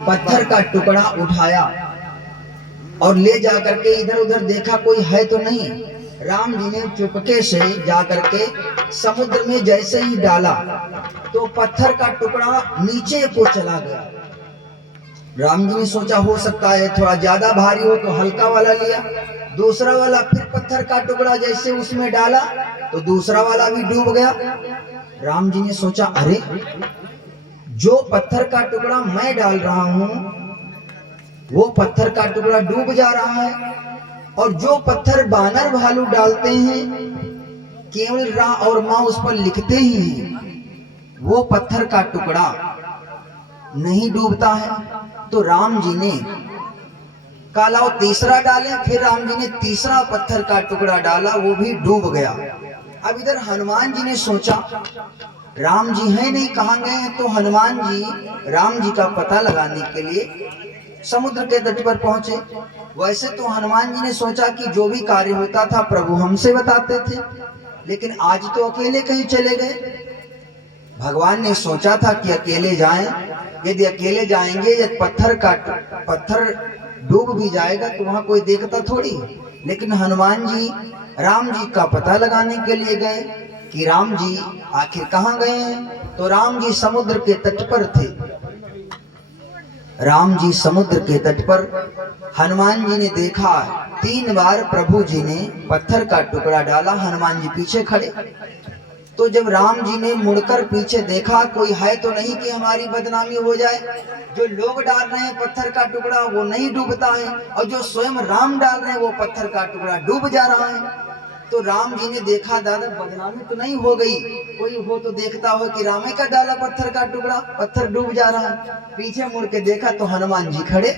पत्थर का टुकड़ा उठाया और ले जा करके इधर उधर देखा कोई है तो नहीं। राम जी ने चुपके से जा करके समुद्र में जैसे ही डाला तो पत्थर का टुकड़ा नीचे को चला गया। राम जी ने सोचा हो सकता है थोड़ा ज्यादा भारी हो तो हल्का वाला लिया। दूसरा वाला फिर पत्थर का टुकड़ा जैसे उसमें डाला तो दूसरा वाला भी डूब गया। राम जी ने सोचा अरे जो पत्थर का टुकड़ा मैं डाल रहा हूं वो पत्थर का टुकड़ा डूब जा रहा है, और जो पत्थर बानर भालू डालते हैं केवल रा और मां उस पर लिखते ही हैं, वो पत्थर का टुकड़ा नहीं डूबता है। तो राम जी ने काला और तीसरा डाले, फिर राम जी ने तीसरा पत्थर का टुकड़ा डाला, वो भी डूब गया। अब इधर हनुमान जी ने सोचा राम जी हैं नहीं, कहां गए हैं। तो हनुमान जी राम जी का पता लगाने के लिए समुद्र के तट पर पहुंचे। वैसे तो हनुमान जी ने सोचा कि जो भी कार्य होता था प्रभु हमसे बताते थे, लेकिन आज तो अकेले कहीं चले गए। भगवान ने सोचा था कि अकेले जाएं, यदि अकेले जाएंगे यदि पत्थर डूब भी जाएगा तो वहां कोई देखता थोड़ी। लेकिन हनुमान जी राम जी का पता लगाने के लिए गए कि राम जी आखिर कहाँ गए हैं। तो राम जी समुद्र के तट पर थे। राम जी समुद्र के तट पर हनुमान जी ने देखा 3 बार प्रभु जी ने पत्थर का टुकड़ा डाला, हनुमान जी पीछे खड़े। तो जब राम जी ने मुड़कर पीछे देखा कोई है तो नहीं कि हमारी बदनामी हो जाए। जो लोग डाल रहे हैं पत्थर का टुकड़ा वो नहीं डूबता है, और जो स्वयं राम डाल रहे हैं वो पत्थर का टुकड़ा डूब जा रहा है। तो राम जी ने देखा दादा बदनामी तो नहीं हो गई, कोई हो तो देखता हो कि रामे का डाला पत्थर का टुकड़ा पत्थर डूब जा रहा है। पीछे मुड़ के देखा तो हनुमान जी खड़े।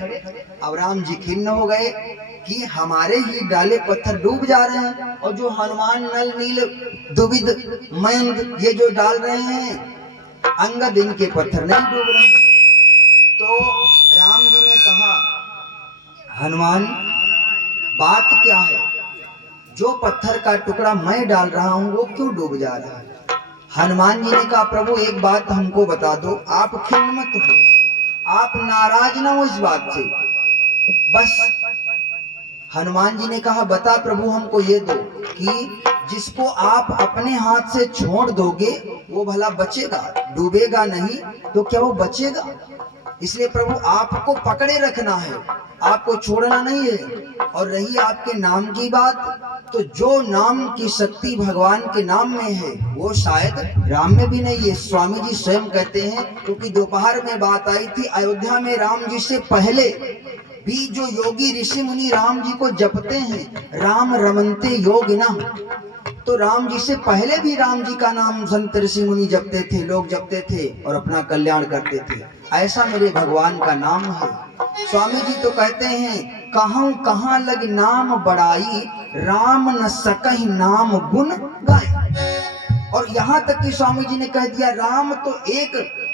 अब राम जी खिन्न हो गए कि हमारे ही डाले पत्थर डूब जा रहे हैं, और जो हनुमान नल नील दुविध मयंद ये जो डाल रहे हैं अंगद इनके पत्थर नहीं डूब रहे। तो राम जी ने कहा हनुमान बात क्या है, जो पत्थर का टुकड़ा मैं डाल रहा हूं वो क्यों डूब जा रहा है। हनुमान जी ने कहा प्रभु एक बात हमको बता दो, आप खिन्न मत हो, आप नाराज ना हो इस बात से बस। हनुमान जी ने कहा बता प्रभु हमको ये दो कि जिसको आप अपने हाथ से छोड़ दोगे वो भला बचेगा, डूबेगा नहीं तो क्या वो बचेगा। इसलिए प्रभु आपको पकड़े रखना है, आपको छोड़ना नहीं है। और रही आपके नाम की बात, तो जो नाम की शक्ति भगवान के नाम में है वो शायद राम में भी नहीं है। स्वामी जी स्वयं कहते हैं, क्योंकि दोपहर में बात आई थी अयोध्या में राम जी से पहले भी जो योगी ऋषि मुनि राम जी को जपते हैं, राम रमनते योगिनः, तो राम जी से पहले भी राम जी का नाम संत ऋषि मुनि जपते थे, लोग जपते थे और अपना कल्याण करते थे। ऐसा मेरे भगवान का नाम है। स्वामी जी तो कहते हैं कहां कहां लग नाम बड़ाई, राम न सकहि नाम गुण गाय। और यहाँ तक कि स्वामी जी ने कह दिया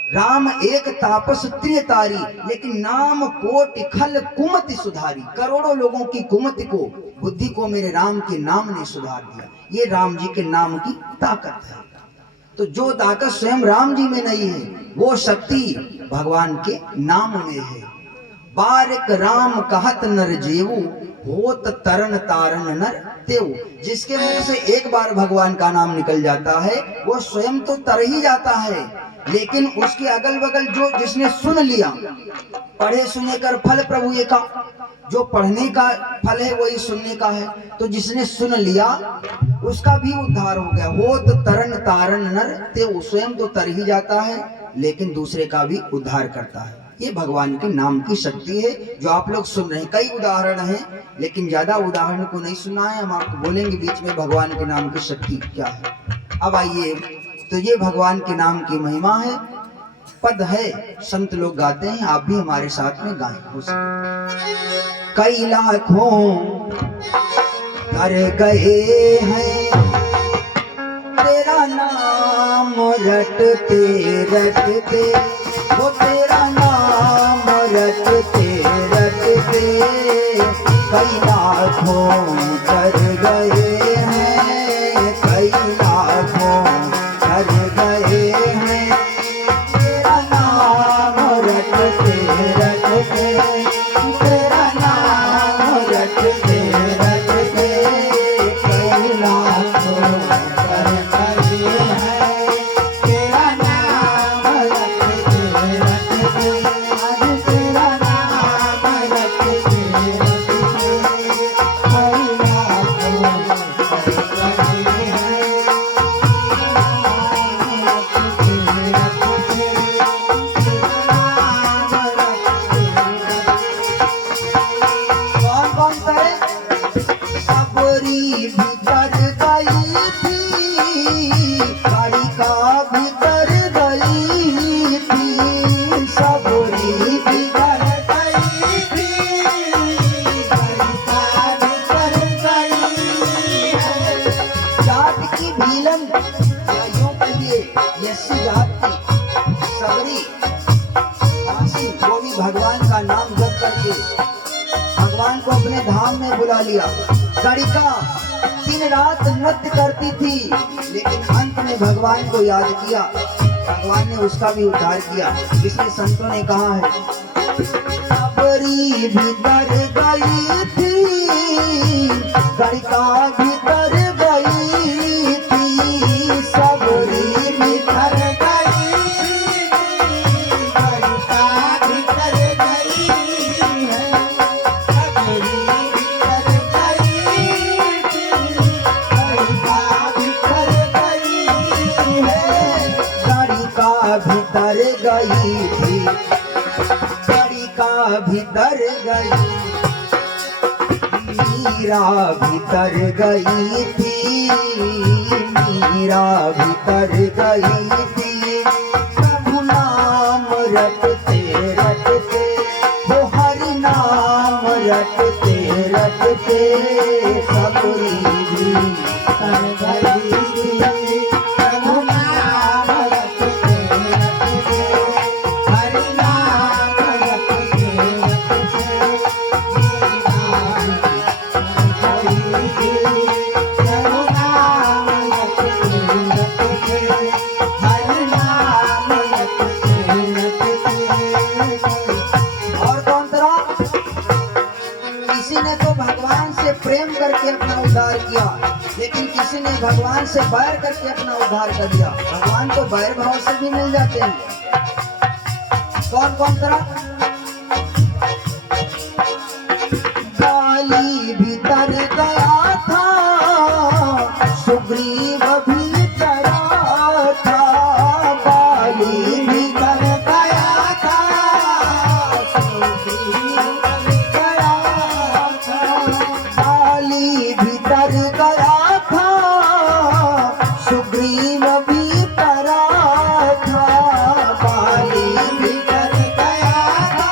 राम एक तापस त्रिय तारी, लेकिन नाम कोटि खल कुमति सुधारी। करोड़ों लोगों की कुमति को बुद्धि को मेरे राम के नाम ने सुधार दिया। ये राम जी के नाम की ताकत है। तो जो ताकत स्वयं राम जी में नहीं है वो शक्ति भगवान के नाम में है। बारिक राम कहत नर जेऊ, होत तरन तारन नर तेऊ। जिसके मुंह से एक बार भगवान का नाम निकल जाता है वो स्वयं तो तर ही जाता है, लेकिन उसके अगल बगल जो जिसने सुन लिया, पढ़े सुने कर फल प्रभु ये का, जो पढ़ने का फल है वही सुनने का है। तो जिसने सुन लिया उसका भी उद्धार हो गया। होत तरन तारन नर तेऊ, स्वयं तो तर ही जाता है लेकिन दूसरे का भी उद्धार करता है। ये भगवान के नाम की शक्ति है जो आप लोग सुन रहे हैं। कई उदाहरण हैं लेकिन ज्यादा उदाहरण को नहीं सुना है, हम आपको बोलेंगे बीच में भगवान के नाम की शक्ति क्या है। अब आइए, तो ये भगवान के नाम की महिमा है, पद है, संत लोग गाते हैं, आप भी हमारे साथ में गाएं हो सके। कई लाखों कर गए हैं तेरा नाम रटते रटते, वो तेरा नाम रटते रटते। कई लाखों कर गए हैं, कई लाखों कर गए हैं तेरा नाम रटते रटते। भगवान का नाम जप करके भगवान को अपने धाम में बुला लिया। गणिका दिन रात नृत्य करती थी, लेकिन अंत में भगवान को याद किया, भगवान ने उसका भी उद्धार किया। इसलिए संतों ने कहा है, सबरी भीतर गई थी, गणिका भीतर गई थी, सबरी भीतर गई थी, गणिका भीतर गई है, सबरी भीतर गई थी, गणिका भीतर गई है, गणिका भीतर गई थी, गणिका भीतर गई, मीरा भीतर गई थी, मीरा भीतर गई थी, प्रभु नाम रटते रटते, वो हरि नाम रटते रटते, सबरी भीतर गई थी, प्रभु नाम रटते रटते, हरि नाम रटते रटते, और कौन तरह? किसी ने तो भगवान से प्रेम करके अपना उद्धार किया, लेकिन किसी ने भगवान से बैर करके अपना उद्धार कर दिया। भगवान तो बैर भाव से भी मिल जाते हैं। कौन कौन तरह? बाली भीतर गया था, सुग्रीव भीतर था, बाली भीतर गया था, सुग्रीव गया था, बाली भीतर गया था, सुग्रीव भीतर था, बाली भीतर गया था,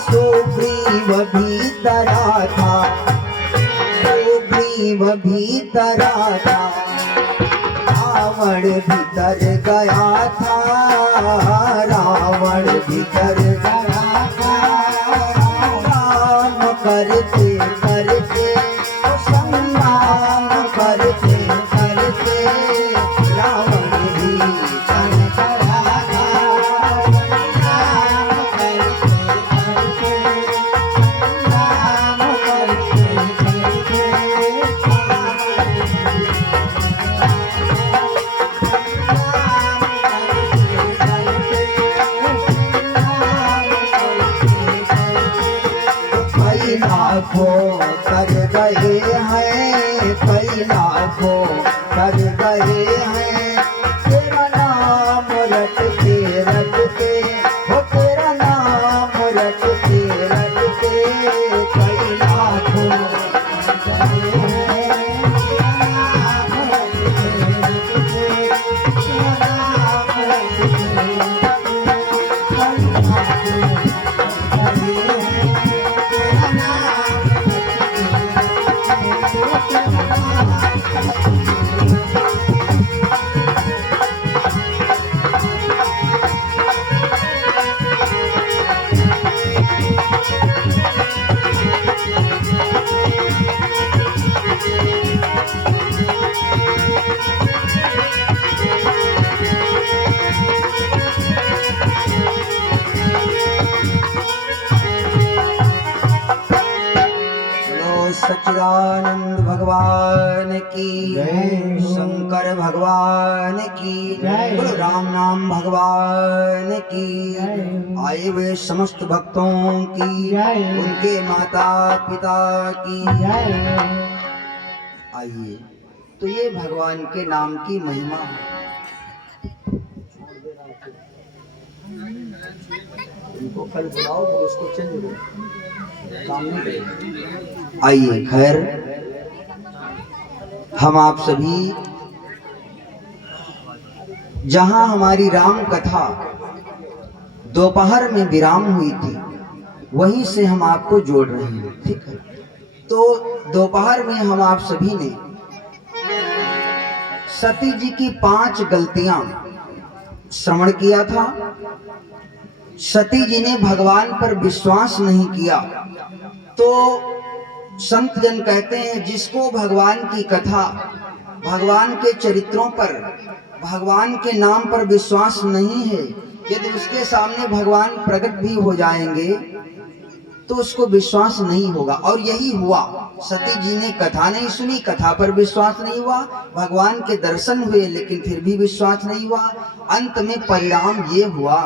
सुग्रीव भीतर था, सुग्रीव भीतर था, रावण भीतर गया था, रावण भीतर गया था, राम करते करते, संग्राम करते करते, रावण भीतर गया था, राम करते करते, राम करते करते, कई लाखों कर गए हैं, कई लाखों कर गए हैं, तेरा नाम रटते रटते, हो तेरा नाम रटते रटते, कई लाखों कर गए हैं, तेरा नाम रटते रटते, तेरा नाम रटते रटते, कई लाखों कर गए हैं, तेरा नाम सच्चिदानंद भगवान की जय हो। शंकर भगवान की जय हो। बोलो राम नाम भगवान की जय हो। आए हुए समस्त भक्तों की जय हो। उनके माता पिता की जय हो। आइए तो ये भगवान के नाम की महिमा है। इनको कल बुलाओ तो उसको चेंज करो, काम नहीं करेगा। आइए खैर हम आप सभी जहां हमारी राम कथा दोपहर में विराम हुई थी वहीं से हम आपको जोड़ रहे हैं, ठीक है। तो दोपहर में हम आप सभी ने सती जी की 5 गलतियां श्रवण किया था। सती जी ने भगवान पर विश्वास नहीं किया। तो संत जन कहते हैं जिसको भगवान की कथा, भगवान के चरित्रों पर, भगवान के नाम पर विश्वास नहीं है, यदि उसके सामने भगवान प्रकट भी हो जाएंगे तो उसको विश्वास नहीं होगा। और यही हुआ। सती जी ने कथा नहीं सुनी, कथा पर विश्वास नहीं हुआ, भगवान के दर्शन हुए लेकिन फिर भी विश्वास नहीं हुआ। अंत में परिणाम ये हुआ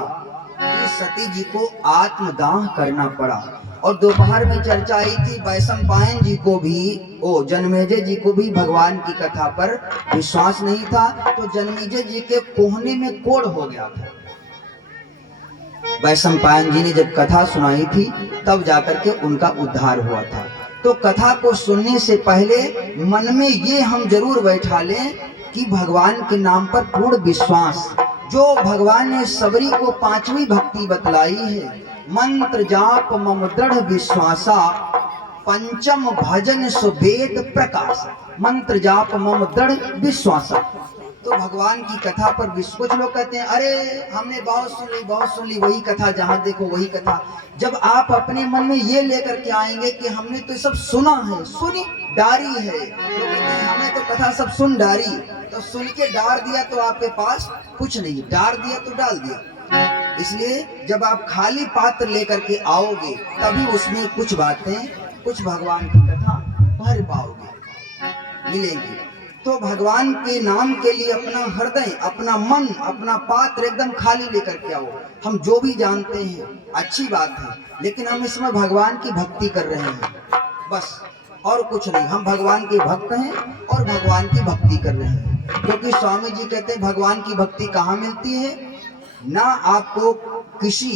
कि सती जी को आत्मदाह करना पड़ा। और दोपहर में चर्चा आई थी, वैशंपायन जी को भी, जन्मेजय जी को भी भगवान की कथा पर विश्वास नहीं था। तो जन्मेजय जी के कोहने में कोढ़ हो गया था। वैशंपायन जी ने जब कथा सुनाई थी तब जाकर के उनका उद्धार हुआ था। तो कथा को सुनने से पहले मन में ये हम जरूर बैठा लें कि भगवान के नाम पर पूर्ण विश्वास। जो भगवान ने सबरी को 5वीं भक्ति बतलाई है, मंत्र जाप मम दृढ़ विश्वासा, पंचम भजन सुवेद प्रकाश। मंत्र जाप मम दृढ़ विश्वासा। तो भगवान की कथा पर कुछ लोग कहते हैं अरे हमने बहुत सुन ली, वही कथा, जहां देखो वही कथा। जब आप अपने मन में ये लेकर के आएंगे कि हमने तो सब सुना है, सुनी डारी है, तो कहते हैं हमें तो कथा सब सुन डारी, तो सुन के डार दिया तो आपके पास कुछ नहीं, डार दिया तो डाल दिया। इसलिए जब आप खाली पात्र लेकर के आओगे तभी उसमें कुछ बातें, कुछ भगवान की कथा भर पाओगे, मिलेगी। तो भगवान के नाम के लिए अपना हृदय, अपना मन, अपना पात्र एकदम खाली लेकर के आओ। हम जो भी जानते हैं अच्छी बात है, लेकिन हम इसमें भगवान की भक्ति कर रहे हैं, बस और कुछ नहीं। हम भगवान के भक्त हैं और भगवान की भक्ति कर रहे हैं। क्योंकि स्वामी जी कहते हैं भगवान की भक्ति कहाँ मिलती है? ना आपको किसी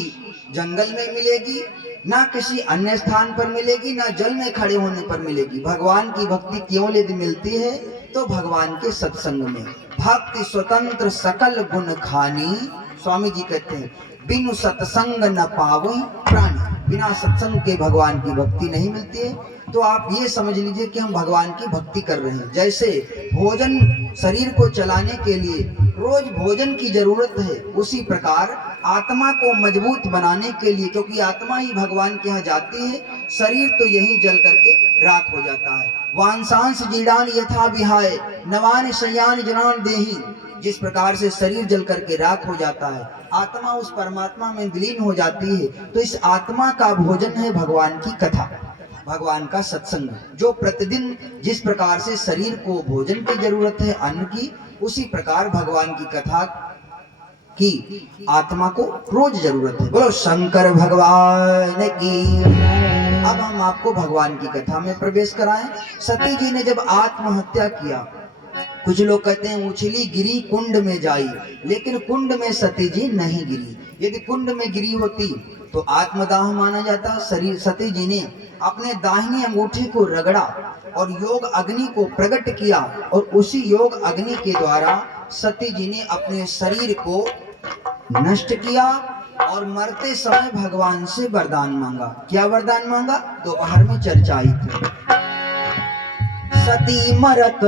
जंगल में मिलेगी, ना किसी अन्य स्थान पर मिलेगी, ना जल में खड़े होने पर मिलेगी। भगवान की भक्ति क्यों यदि मिलती है तो भगवान के सत्संग में। भक्ति स्वतंत्र सकल गुण खानी, स्वामी जी कहते हैं बिनु सत्संग न पावई प्राणी। बिना सत्संग के भगवान की भक्ति नहीं मिलती है। तो आप ये समझ लीजिए कि हम भगवान की भक्ति कर रहे हैं। जैसे भोजन शरीर को चलाने के लिए रोज भोजन की जरूरत है, उसी प्रकार आत्मा को मजबूत बनाने के लिए, क्योंकि आत्मा ही भगवान के यहाँ जाती है, शरीर तो यहीं जल करके राख हो जाता है। वांसांश जीडान यथा विहाय नवान शयान जनान देही। जिस प्रकार से शरीर जल करके राख हो जाता है, आत्मा उस परमात्मा में विलीन हो जाती है। तो इस आत्मा का भोजन है भगवान की कथा, भगवान का सत्संग। जो प्रतिदिन जिस प्रकार से शरीर को भोजन की जरूरत है, अन्न की, उसी प्रकार भगवान की कथा की आत्मा को रोज जरूरत है। बोलो शंकर भगवान की। अब हम आपको भगवान की कथा में प्रवेश कराएं। सती जी ने जब आत्महत्या किया, कुछ लोग कहते हैं उछली गिरी कुंड में जाई, लेकिन कुंड में सती जी नहीं गिरी। यदि कुंड में गिरी होती तो आत्मदाह माना जाता। सती जी ने अपने दाहिने अंगूठे को रगड़ा और योग अग्नि को प्रकट किया, और उसी योग अग्नि के द्वारा सती जी ने अपने शरीर को नष्ट किया और मरते समय भगवान से वरदान मांगा। क्या वरदान मांगा? दोपहर में चर्चा आई थी। सती मरत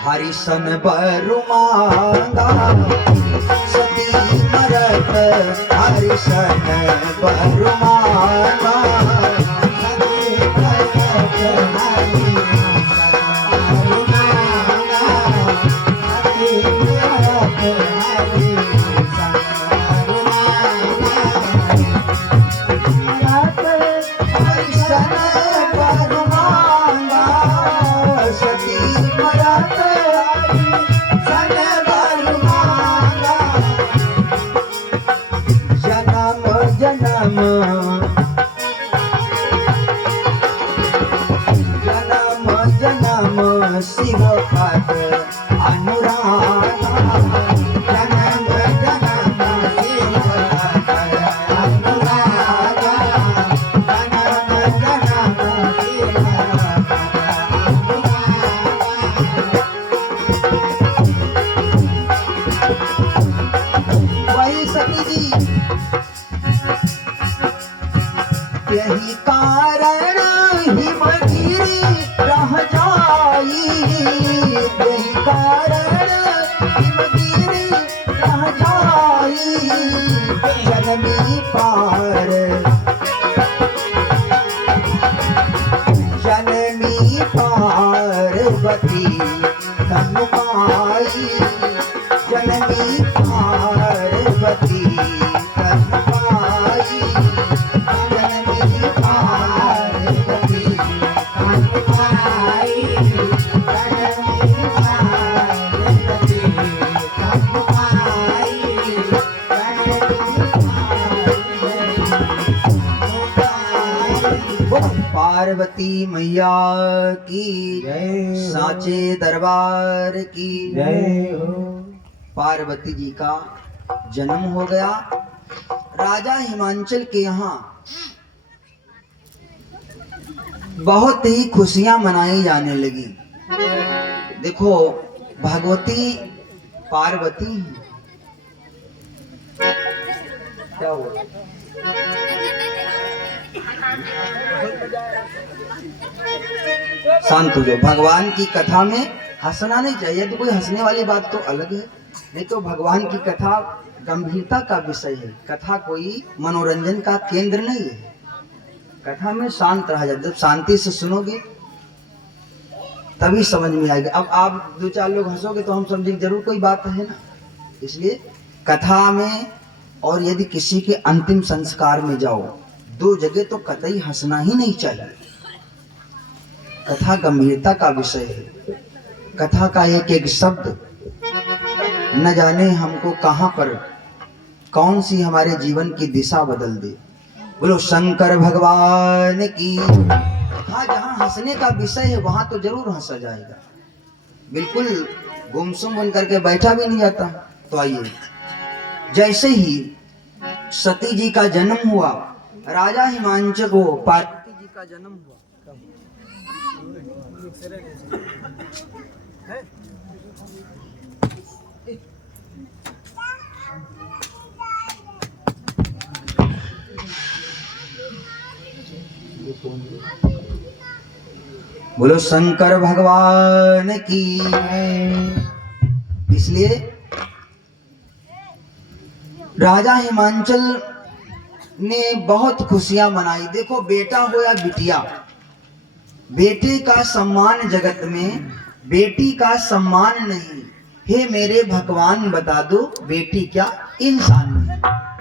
हरिशन बरु मांगा, सती मरत हरिशन बरु मांगा, सती मरत हरिशन बरु मांगा, सती मरत हरिशन बरु मांगा, हरिशन बरु मांगा, सती मरत जन्म जन्म शिव पद अनुरागा, जन्म जन्म शिव पद अनुरागा, जन्म जन्म शिव पद अनुरागा। वही सती जी यही कारण हिमगिरी रह जाई, यही कारण हिमगिरी जनमी पार, जनमी पार्वती तनु माई, जनमी पार्वती तनु माई, जनमी पार्वती तनु माई, जनमी पार्वती तनु माई, पार्वती मैया की जय हो। साचे दरबार की जय हो। पार्वती जी का जन्म हो गया। राजा हिमांचल के यहाँ बहुत ही खुशियां मनाई जाने लगी। देखो भगवती पार्वती क्या हुआ? शांत हो जाओ। भगवान की कथा में हंसना नहीं चाहिए, तो कोई हंसने वाली बात तो अलग है, नहीं तो भगवान की कथा गंभीरता का विषय है। कथा कोई मनोरंजन का केंद्र नहीं है। कथा में शांत रहा जाए, जब शांति से सुनोगे तभी समझ में आएगा। अब आप दो चार लोग हंसोगे तो हम समझेंगे जरूर कोई बात है ना। इसलिए कथा में और यदि किसी के अंतिम संस्कार में जाओ, दो जगह तो कतई हंसना ही नहीं चाहिए। कथा गंभीरता का विषय है। कथा का एक एक शब्द न जाने हमको कहां पर कौन सी हमारे जीवन की दिशा बदल दे। बोलो शंकर भगवान की। हाँ, जहां हंसने का विषय है वहां तो जरूर हंसा जाएगा, बिल्कुल गुमसुम बन करके बैठा भी नहीं जाता। तो आइए, जैसे ही सती जी का जन्म हुआ, राजा हिमांचल को पार्वती जी का जन्म हुआ। बोलो शंकर भगवान की। इसलिए राजा हिमांचल ने बहुत खुशियां मनाई। देखो बेटा हो या बिटिया, बेटे का सम्मान जगत में, बेटी का सम्मान नहीं। हे मेरे भगवान बता दो बेटी क्या इंसान नहीं।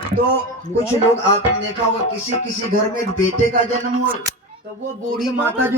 तो कुछ लोग आपने देखा होगा किसी किसी घर में बेटे का जन्म हो तो वो बूढ़ी माता जो